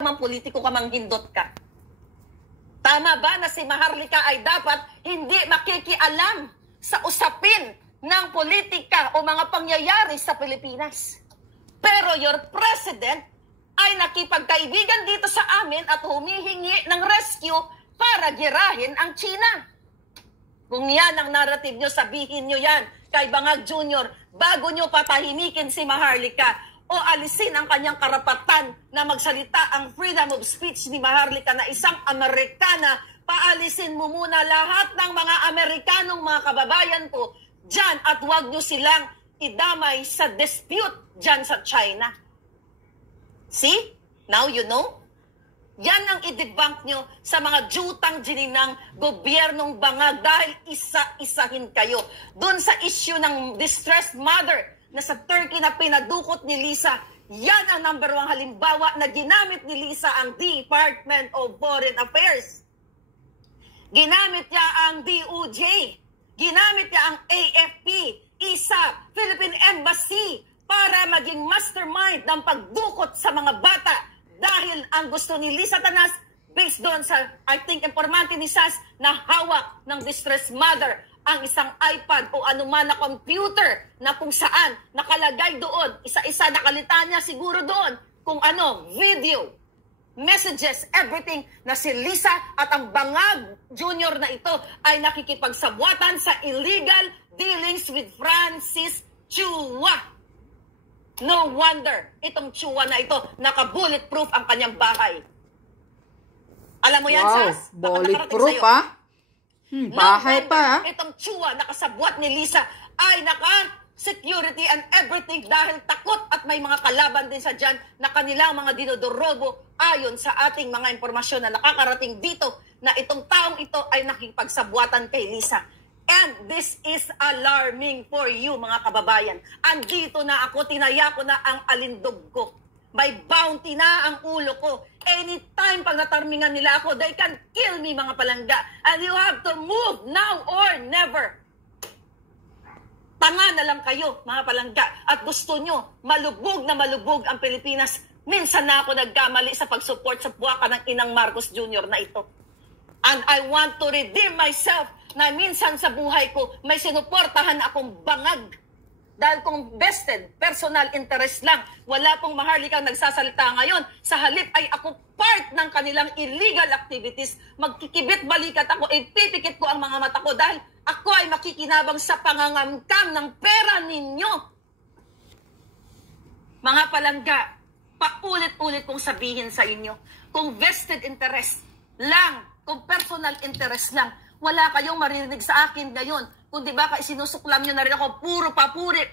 mang politiko ka, manghindot ka. Tama ba na si Maharlika ay dapat hindi makikialam sa usapin ng politika o mga pangyayari sa Pilipinas? Pero your president ay nakipagkaibigan dito sa amin at humihingi ng rescue para girahin ang China. Kung yan ang narrative nyo, sabihin nyo yan kay Bangag Jr. bago nyo patahimikin si Maharlika o alisin ang kanyang karapatan na magsalita. Ang freedom of speech ni Maharlika na isang Amerikana, paalisin mo muna lahat ng mga Amerikanong mga kababayan ko dyan at huwag nyo silang idamay sa dispute dyan sa China. See? Now you know? Yan ang i-debunk nyo sa mga jutang gininang gobyernong Bangag dahil isa-isahin kayo. Doon sa issue ng distressed mother na sa Turkey na pinadukot ni Lisa, yan ang #1 halimbawa na ginamit ni Lisa ang Department of Foreign Affairs. Ginamit niya ang DOJ. Ginamit niya ang AFP, ISAF, Philippine Embassy para maging mastermind ng pagdukot sa mga bata dahil ang gusto ni Lisa Tanas based doon sa, I think, informante ni SAS na hawak ng distressed mother ang isang iPad o anuman na computer na kung saan nakalagay doon, isa-isa nakalita niya siguro doon kung ano, video, messages, everything na si Lisa at ang Bangag Jr. na ito ay nakikipagsabwatan sa illegal dealings with Francis Chua. No wonder itong Chua na ito naka-bulletproof ang kanyang bahay. Alam mo yan, Sas? Bulletproof, ha? Bahay pa. Itong Chua nakasabwat ni Lisa ay naka-security and everything dahil takot at may mga kalaban din sa dyan na kanilang mga dinodorobo ayon sa ating mga impormasyon na nakakarating dito na itong taong ito ay nakipagsabwatan kay Lisa. And this is alarming for you, mga kababayan. Andito na ako, tinaya ko na ang alindog ko. May bounty na ang ulo ko. Anytime pag natarmingan nila ako, they can kill me, mga palangga. And you have to move now or never. Tanga na lang kayo, mga palangga. At gusto nyo, malubog na malubog ang Pilipinas. Minsan na ako nagkamali sa pag-support sa buwaka ng Inang Marcos Jr. na ito. And I want to redeem myself na minsan sa buhay ko may sinuportahan akong bangag. Dahil kung vested, personal interest lang, wala pong Maharlikang nagsasalita ngayon. Sa halip ay ako part ng kanilang illegal activities. Magkikibit balikat ako, ipipikit ko ang mga mata ko dahil ako ay makikinabang sa pangangamkam ng pera ninyo. Mga palangga, paulit-ulit kong sabihin sa inyo, kung vested interest lang, kung personal interest lang, wala kayong maririnig sa akin ngayon. Kung di ba sinusuklam nyo na rin ako, puro papuri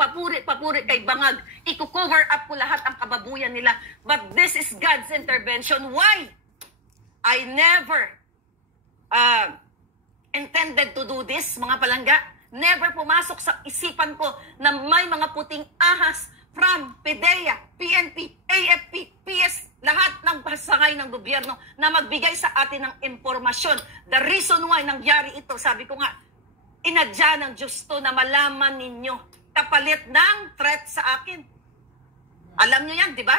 kay Bangag. Iko-cover up ko lahat ang kababuyan nila. But this is God's intervention. Why? I never intended to do this, mga palangga. Never pumasok sa isipan ko na may mga puting ahas from PDEA, PNP, AFP, PS, lahat ng pasangay ng gobyerno na magbigay sa atin ng impormasyon. The reason why nangyari ito, sabi ko nga, inadya ng Diyos to na malaman ninyo kapalit ng threat sa akin. Alam nyo yan, di ba?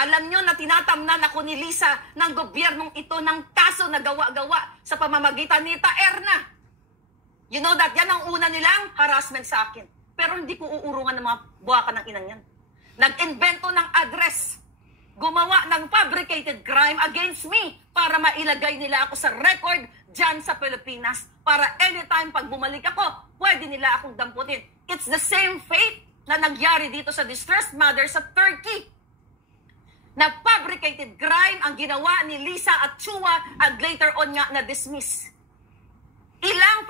Alam nyo na tinatamnan ako ni Lisa ng gobyernong ito ng kaso na gawa-gawa sa pamamagitan ni Erna. You know that? Yan ang una nilang harassment sa akin. Pero hindi ko uurungan ng mga buwakan ng inang yan. Nag-invento ng address. Gumawa ng fabricated crime against me para mailagay nila ako sa record dyan sa Pilipinas. Para anytime pag bumalik ako, pwede nila akong damputin. It's the same fate na nangyari dito sa distressed mother sa Turkey. Na fabricated crime ang ginawa ni Lisa at Chua at later on nga na-dismiss. Ilang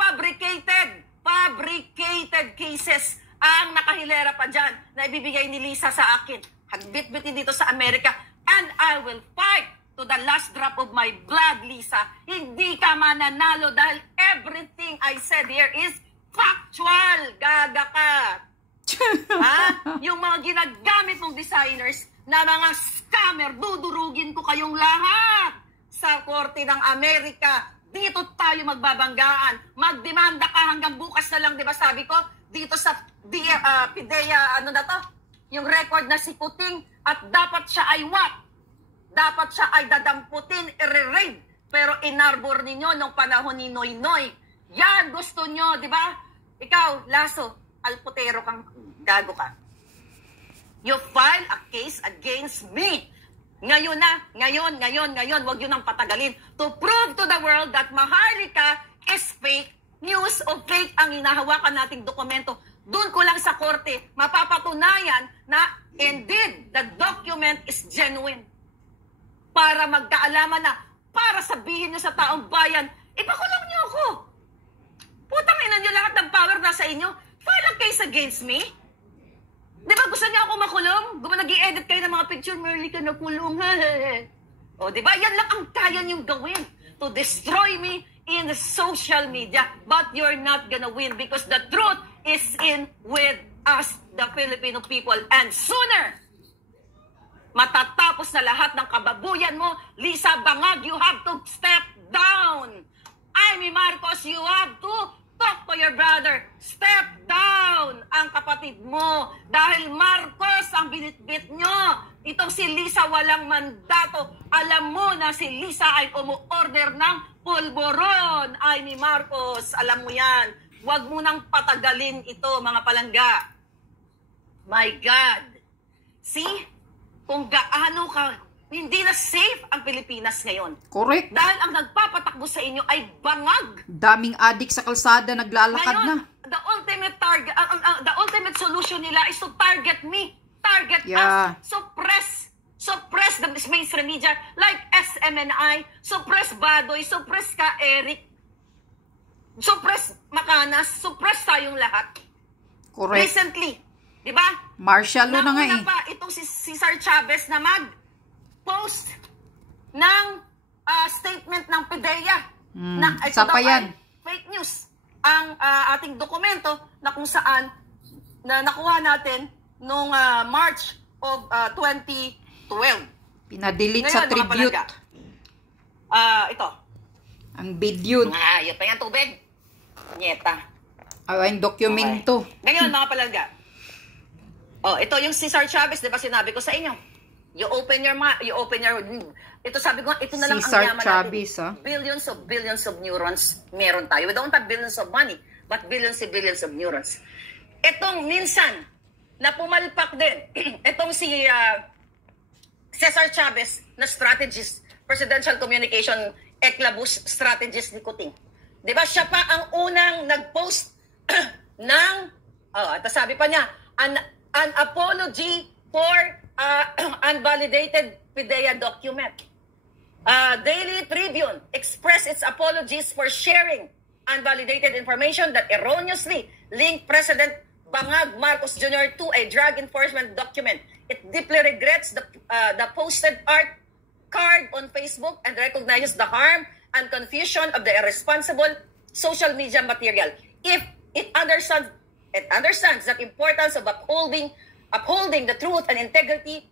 fabricated cases ang nakahilera pa dyan na ibibigay ni Lisa sa akin. Hagbit-bitin dito sa Amerika. And I will fight to the last drop of my blood, Lisa. Hindi ka mananalo dahil everything I said here is factual. Gaga ka. Ha? Yung mga ginagamit ng designers na mga scammer, dudurugin ko kayong lahat sa Korte ng Amerika. Dito tayo magbabanggaan. Magdemanda ka hanggang bukas na lang, di ba sabi ko? Dito sa PDEA, ano na to? Yung record na si Puting at dapat siya ay what? dapat siya ay dadamputin, i-raid. Pero inarbor ninyo nung panahon ni Noynoy. Yan, gusto nyo, di ba? Ikaw, Lasso, alputero kang gago ka. You file a case against me. Ngayon na, ngayon, wag yun nang patagalin. To prove to the world that Maharlika is fake news o fake ang hinahawakan nating dokumento. Doon ko lang sa korte, mapapatunayan na indeed, the document is genuine. Para magkaalaman na, para sabihin nyo sa taong bayan, ipakulong nyo ako. Putang ina nyo, lahat ng power nasa inyo. File a case against me. Di ba gusto niyo ako makulong? Nag-i-edit kayo ng mga picture, Merly ka nakulong. O, di ba? Yan lang ang kaya niyong gawin. To destroy me in the social media. But you're not gonna win because the truth is in with us, the Filipino people. And sooner, matatapos na lahat ng kababuyan mo, Lisa Bangag, you have to step down. Amy Marcos, you have to talk to your brother. Step down ang kapatid mo. Dahil Marcos ang binitbit nyo. Itong si Lisa walang mandato. Alam mo na si Lisa ay umu-order ng pulboron. Amy Marcos, alam mo yan. Huwag mo nang patagalin ito, mga palangga. My God. See? Kung gaano ka hindi na safe ang Pilipinas ngayon. Correct. Dahil ang nagpapatakbo sa inyo ay bangag. Daming adik sa kalsada naglalakad ngayon, na. The ultimate target, the ultimate solution nila is to target me, target Yeah. us, suppress the mainstream media like SMNI, suppress Badoy, suppress ka Eric, suppress Makanas, suppress tayong lahat. Correct. Recently, di ba? Martial law na nga eh. pa itong si Cesar Chavez na post ng statement ng PDEA na ito sa daw payan. ay fake news ang ating dokumento na kung saan na nakuha natin noong March of 2012. Pinadelete Ngayon, sa tribute. Ito. Ang video. Yun pa yan, tubig. Nyeta. Ang dokumento. Okay. Ngayon, mga palangga. Ito yung Cesar Chavez, di ba sinabi ko sa inyo? You open your ito sabi ko, ito na lang Cesar ang yaman Chavez, natin. Billions of neurons meron tayo. We don't have billions of money, but billions of neurons. Itong minsan, na pumalpak din, itong si Cesar Chavez na strategist, presidential communication eklabus strategist ni Kuting. Di ba siya pa ang unang nag-post ng, ito sabi pa niya, an apology for unvalidated PDEA document. Daily Tribune expressed its apologies for sharing unvalidated information that erroneously linked President Bangag Marcos Jr. to a drug enforcement document. It deeply regrets the posted art card on Facebook and recognizes the harm and confusion of the irresponsible social media material. If it understands the importance of upholding the truth and integrity,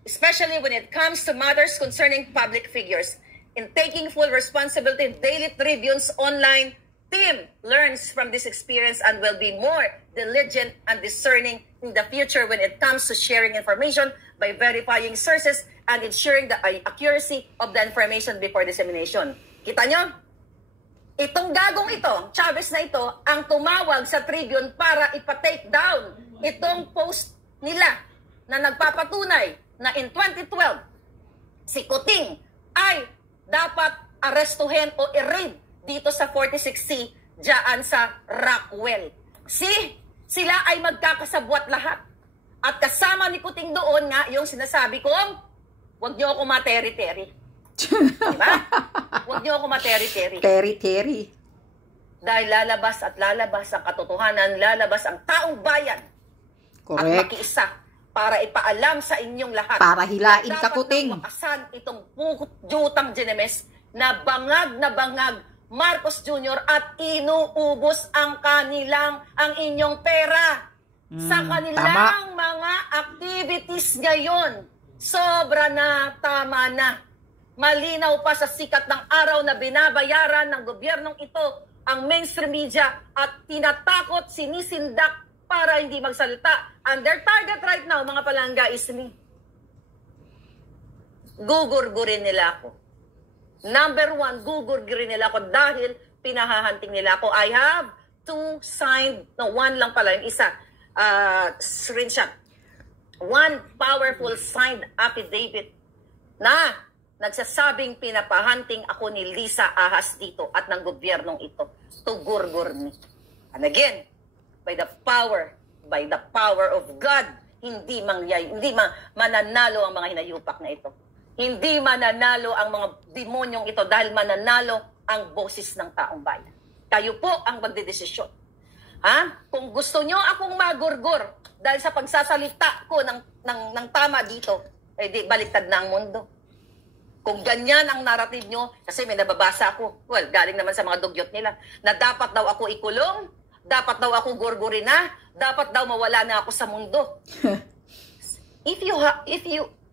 especially when it comes to matters concerning public figures. In taking full responsibility, Daily Tribune's online team learns from this experience and will be more diligent and discerning in the future when it comes to sharing information by verifying sources and ensuring the accuracy of the information before dissemination. Kita nyo? Itong gagong ito, Chavez na ito, ang tumawag sa Tribune para ipa-take down itong post nila na nagpapatunay na in 2012, si Kuting ay dapat arestuhin o i-raid dito sa 46C dyan sa Rockwell. Sila ay magkakasabwat lahat. At kasama ni Kuting doon nga yung sinasabi kong, huwag niyo ako materi-teri. Diba? Huwag niyo ako materi-teri. Teri-teri. Dahil lalabas at lalabas ang katotohanan, lalabas ang taong bayan. Correct. At makiisa para ipaalam sa inyong lahat. Para hilain ka, Kuting. Dapat wakasan itong jutang Ginemes na bangag Marcos Jr. at inuubos ang inyong pera sa kanilang mga activities ngayon. Sobra na, tama na. Malinaw pa sa sikat ng araw na binabayaran ng gobyernong ito ang mainstream media at tinatakot, sinisindak para hindi magsalita. And their target right now, mga palangga, is me. gugurgurin nila ako. Number one, gugurgurin nila ako dahil pinahahanting nila ako. I have two signed, no, one lang pala, yung isa, screenshot. One powerful signed affidavit na nagsasabing pinapahanting ako ni Lisa Ahas dito at ng gobyernong ito to gurgur me. And again, by the power of God, hindi mananalo ang mga hinayupak na ito. Hindi mananalo ang mga demonyong ito dahil mananalo ang boses ng taong bayan. Kayo po ang magdedesisyon. Ha? Kung gusto nyo akong magurgur dahil sa pagsasalita ko ng tama dito, eh di baliktad na ang mundo. Kung ganyan ang narrative nyo, kasi may nababasa ako, well, galing naman sa mga dugyot nila, na dapat daw ako ikulong, dapat daw ako gurgurin na, dapat daw mawala na ako sa mundo. If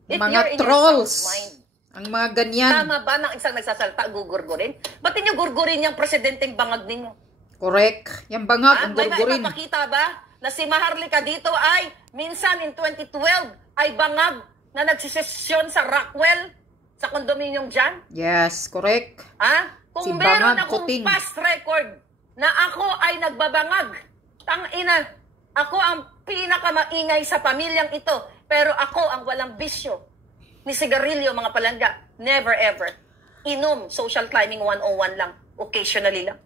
Mga you're in trolls. your mind, Ang mga ganyan. tama ba ng isang nagsasalita gugurgurin? Ba't ninyo gurgurin yung presidenteng bangag ninyo? Correct. Yung bangag, ang May gurgurin. maipapakita ba na si Maharlika dito ay minsan in 2012 ay bangag na nagsisesyon sa Rockwell sa kondominium dyan? Yes, correct. Kung Si meron bangag, akong kuting. past record na ako ay nagbabangag, tangina, ako ang pinakamaingay sa pamilyang ito, pero ako ang walang bisyo ni sigarilyo, mga palangga. Never ever. Inom, social climbing 101 lang. Occasionally lang.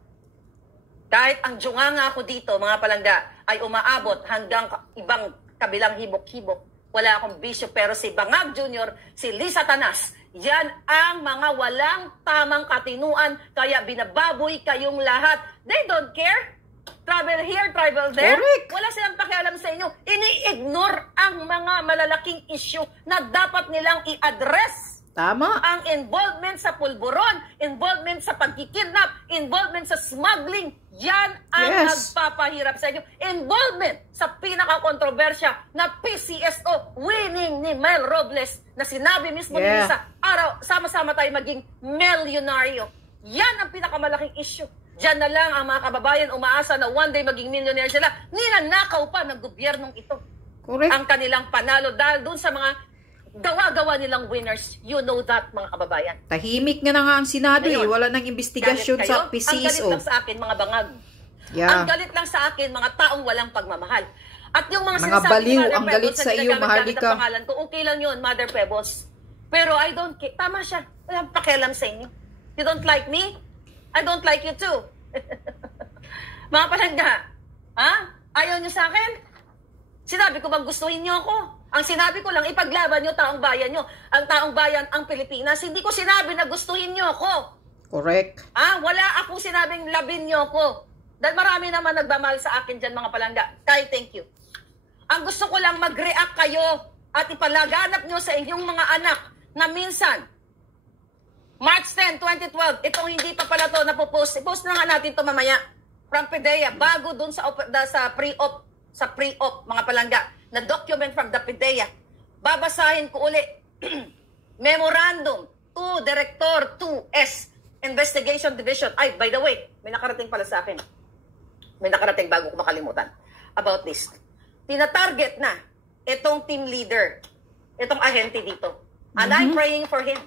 Kahit ang djunganga ako dito, mga palangga, ay umaabot hanggang ibang kabilang hibok-hibok. Wala akong bisyo, pero si Bangag Jr., si Lisa Tanas, yan ang mga walang tamang katinuan, kaya binababoy kayong lahat. They don't care. Travel here, travel there. Correct. Wala silang pakialam sa inyo. Ini-ignore ang mga malalaking issue na dapat nilang i-address. Tama. Ang involvement sa pulburon, involvement sa pagkikidnap, involvement sa smuggling, yan ang Yes. nagpapahirap sa inyo. Involvement sa pinaka-kontrobersya na PCSO, winning ni Mel Robles, na sinabi mismo ni Yeah. Lisa, araw, sama-sama tayo maging milyonaryo. Yan ang pinakamalaking issue. Diyan na lang ang mga kababayan umaasa na one day maging millionaire sila. Ninanakaw pa ng gobyernong ito Correct. ang kanilang panalo dahil dun sa mga gawa-gawa nilang winners. You know that, mga kababayan. Tahimik nga na nga ang Senado eh. Ngayon, Wala nang investigasyon Galit sa kayo? Ang galit PCSO. lang sa akin, mga bangag. Yeah. Ang galit lang sa akin, mga taong walang pagmamahal. At yung mga Mga sinasabi baliw ni Mother ang galit Pebbles sa na iyo, ginagamit-gamit Maharlika. ang pangalan ko, okay lang yun, Mother Pebbles. Pero I don't care. Tama siya. Walang pakialam sa inyo. You don't like me? I don't like you too. Mga palangga, ayaw nyo sa akin? Sinabi ko bang gustuhin nyo ako? Ang sinabi ko lang, ipaglaban nyo taong bayan nyo. Ang taong bayan, ang Pilipinas. Hindi ko sinabi na gustuhin nyo ako. Correct. Wala akong sinabing labin nyo ako. Dahil marami naman nagmamahal sa akin dyan, mga palangga. Kaya thank you. Ang gusto ko lang mag-react kayo at ipalaganap nyo sa inyong mga anak na minsan, March 10, 2012, itong hindi pa pala to napopost. I-post na nga natin to mamaya. From PDEA, bago dun sa pre-op, mga palangga, na document from the PDEA. Babasahin ko uli. Memorandum to Director 2S Investigation Division. Ay, by the way, may nakarating pala sa akin. May nakarating bago ko makalimutan about this. Tina-target na itong team leader, itong ahente dito. And I'm praying for him.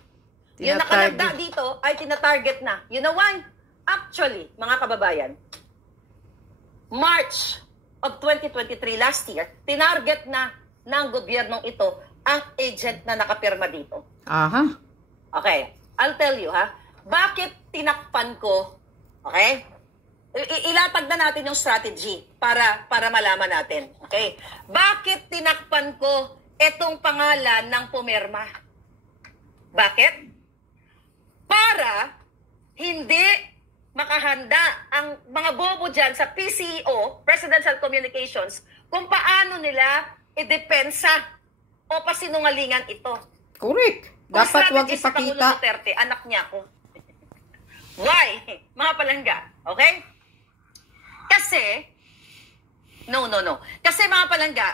Yung nakalagda dito ay tina-target na. You know why? Actually, mga kababayan, March of 2023, last year, tinarget na ng gobyernong ito ang agent na nakapirma dito. Aha. Okay, I'll tell you bakit tinakpan ko, okay? Ilatag na natin yung strategy para malaman natin. Okay? Bakit tinakpan ko itong pangalan ng pumirma? Bakit? Para hindi makahanda ang mga bobo dyan sa PCO, Presidential Communications, kung paano nila idepensa o pasinungalingan ito. Correct. Dapat wag strategy sa Pangulo ipakita. Duterte, anak niya ako. Why? Mga palangga. Okay? Kasi, no. Kasi mga palangga,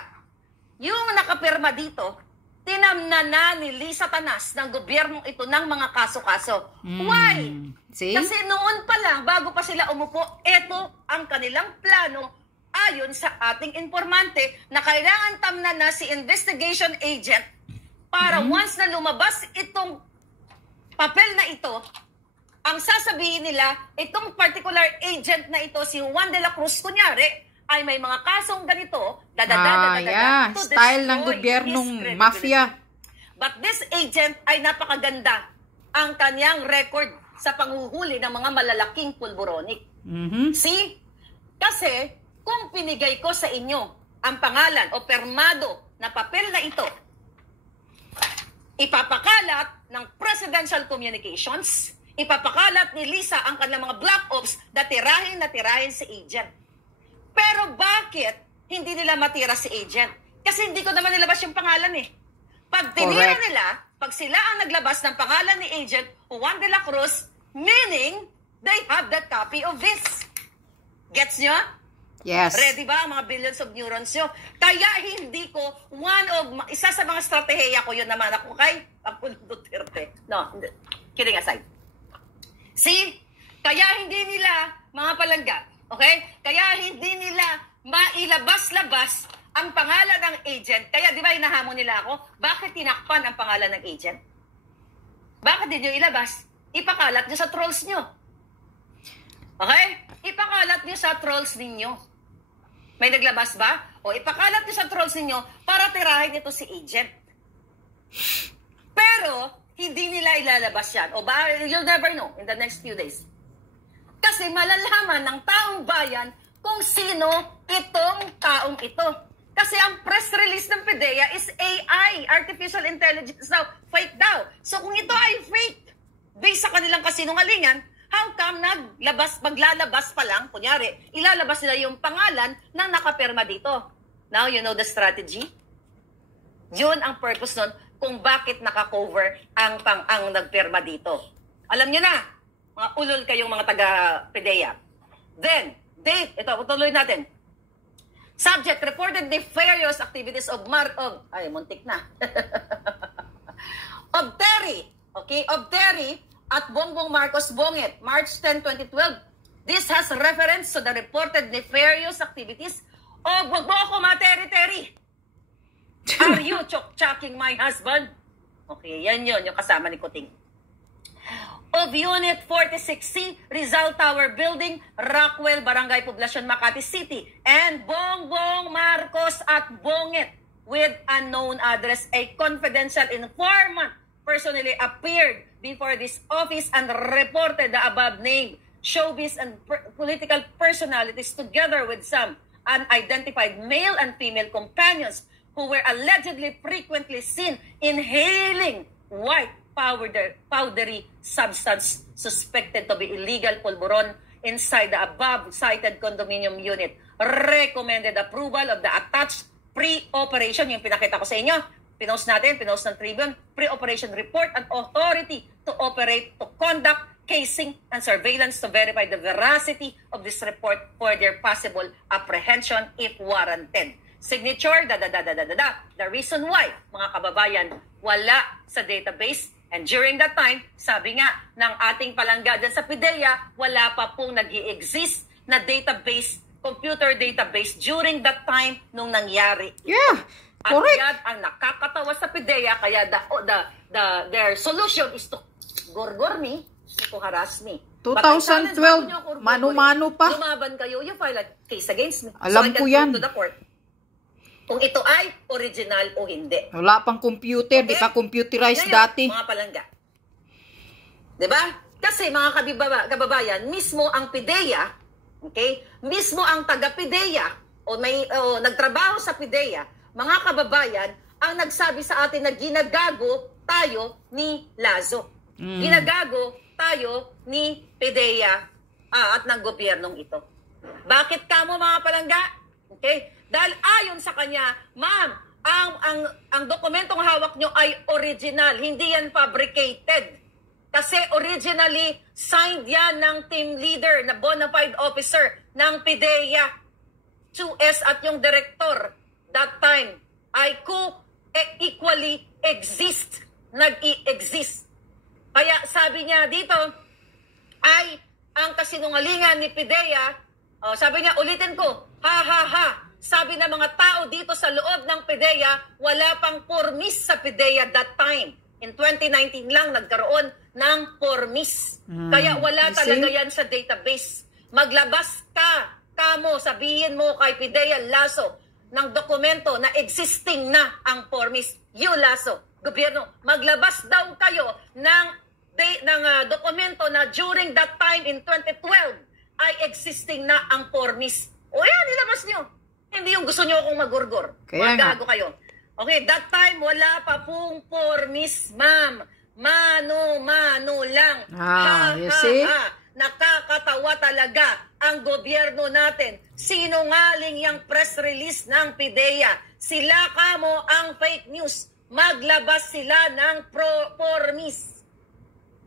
yung nakapirma dito, tinamna na ni Lisa Tanas ng gobyernong ito ng mga kaso-kaso. Why? See? Kasi noon pa lang, bago pa sila umupo, ito ang kanilang plano ayon sa ating informante na kailangan tamnan na si investigation agent para once na lumabas itong papel na ito, ang sasabihin nila, itong particular agent na ito, si Juan de la Cruz, kunyari, ay may mga kasong ganito, yeah. Style ng gobyernong mafia. But this agent ay napakaganda ang kanyang record sa panghuhuli ng mga malalaking pulburonik. See? Kasi, kung pinigay ko sa inyo ang pangalan o permado na papel na ito, ipapakalat ng Presidential Communications, ipapakalat ni Lisa ang kanilang mga black ops na tirahin si agent. Pero bakit hindi nila matira si agent? Kasi hindi ko naman nilabas yung pangalan eh. Pag tinira nila, pag sila ang naglabas ng pangalan ni agent Juan de la Cruz, meaning they have that copy of this. Gets nyo? Yes. Ready ba ang mga billions of neurons nyo? Kaya hindi ko, isa sa mga strategiya ko yun naman ako kay Apollo Duterte. No, kidding aside. See? Kaya hindi nila, mga palangga, okay? Kaya hindi nila mailabas-labas ang pangalan ng agent. Kaya di ba hinahamon nila ako? Bakit tinakpan ang pangalan ng agent? Bakit di nyo ilabas? Ipakalat nyo sa trolls nyo. Okay? Ipakalat nyo sa trolls ninyo. May naglabas ba? O ipakalat nyo sa trolls ninyo para tirahin ito si agent. Pero, hindi nila ilalabas yan. O ba, you'll never know in the next few days. Kasi malalaman ng taong bayan kung sino itong taong ito. Kasi ang press release ng PIDEA is AI, Artificial Intelligence daw, fake daw. So kung ito ay fake, based sa kanilang kasinungalingan, how come maglalabas pa lang, kunyari, ilalabas nila yung pangalan ng nakapirma dito. Now you know the strategy? Yun ang purpose nun kung bakit nakakover ang nagpirma dito. Alam nyo na, mga ulol kayong mga taga-PIDEA. Then, date, ito, tuloy natin. Subject, reported nefarious activities of muntik na. Of Terry, okay, of Terry at Bongbong Marcos Bonget, March 10, 2012. This has reference to the reported nefarious activities of wag mo ako Terry. Are you chok-choking my husband? Okay, yan yun, yung kasama ni Kuting. Of Unit 46C, Rizal Tower Building, Rockwell, Barangay Poblacion, Makati City, and Bongbong Marcos at Bonget with unknown address. A confidential informant personally appeared before this office and reported the above-named showbiz and political personalities together with some unidentified male and female companions who were allegedly frequently seen inhaling white powdery substance suspected to be illegal pulburon inside the above-cited condominium unit. Recommended approval of the attached pre-operation, yung pinakita ko sa inyo, pinost ng Tribune, pre-operation report and authority to operate, to conduct casing and surveillance to verify the veracity of this report for their possible apprehension if warranted. Signature, The reason why, mga kababayan, wala sa database. And during that time, sabi nga ng ating palangga dyan sa PIDEA, wala pa pong nag-i-exist na database, computer database during that time nung nangyari. Yeah, correct. At yan ang nakakatawa sa PIDEA, kaya their solution is to gorgor me, to harass me. 2012, mano-mano pa. Lumaban kayo, you file a case against me. Alam ko yan. To the court. Kung ito ay original o hindi. Wala pang computer, okay? Di pa computerized ngayon, dati. Mga palangga. Diba? Kasi mga kababayan, mismo ang PIDEA, okay? Mismo ang taga-PIDEA o nagtrabaho sa PIDEA, mga kababayan, ang nagsabi sa atin na ginagago tayo ni Lazo. Ginagago tayo ni PIDEA at ng gobyernong ito. Bakit kamo mga palangga? Okay? Dahil ayon sa kanya, ma'am, ang dokumentong hawak nyo ay original, hindi yan fabricated. Kasi originally, signed yan ng team leader na bona fide officer ng PIDEA, 2S at yung director that time ay equally exist, nag-i-exist. Kaya sabi niya dito, ay ang kasinungalingan ni PIDEA, sabi niya, ulitin ko, ha ha ha, Sabi ng mga tao dito sa loob ng PDEA, wala pang pormis sa PDEA that time. In 2019 lang nagkaroon ng pormis. Kaya wala talaga yan sa database. Maglabas ka, kamo, sabihin mo kay PDEA Lasso ng dokumento na existing na ang pormis. You Lasso, gobyerno, maglabas daw kayo ng dokumento na during that time in 2012 ay existing na ang pormis. O yan, nilabas nyo. Hindi yung gusto nyo akong magurgor. Magago kayo. Okay, that time wala pa pong pormis, ma'am. Mano-mano lang. You see? Nakakatawa talaga ang gobyerno natin. Sinungaling yung press release ng PDEA. Sila kamo ang fake news. Maglabas sila ng pormis.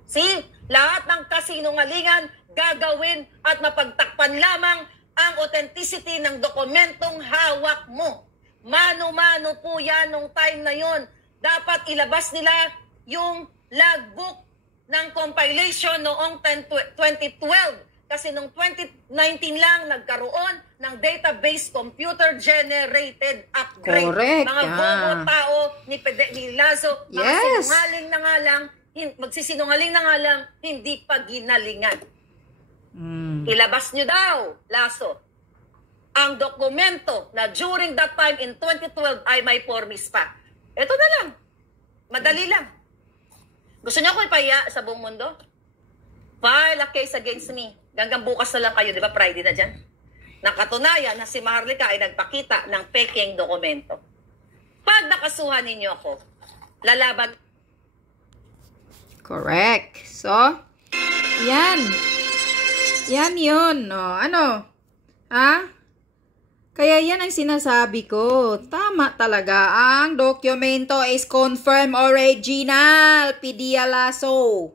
See? Lahat ng kasinungalingan gagawin at mapagtakpan lamang ang authenticity ng dokumentong hawak mo. Mano-mano po yan nung time na yon. Dapat ilabas nila yung logbook ng compilation noong 2012. Kasi noong 2019 lang nagkaroon ng database computer-generated upgrade. Correct. Mga bobo tao ni Lasso, Yes. magsisinungaling na nga lang, hindi pa ginalingan. Ilabas nyo daw, Lasso, ang dokumento na during that time in 2012 ay may pormis pa. Ito na lang. Madali lang. Gusto niyo ako ipahiya sa buong mundo? File a case against me. Hanggang bukas na lang kayo, di ba? Friday na dyan. Nakatunayan na si Maharlika ay nagpakita ng peking dokumento. Pag nakasuhan ninyo ako, lalaban. Correct. So, yan. Yan yun. No? Ano? Ha? Kaya yan ang sinasabi ko. Tama talaga. Ang dokumento is confirmed original. PDEA Lasso.